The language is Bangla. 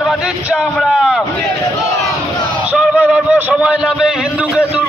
নামে চামড়া। সর্বধর্ম সময় নামে হিন্দুকে দুর্বল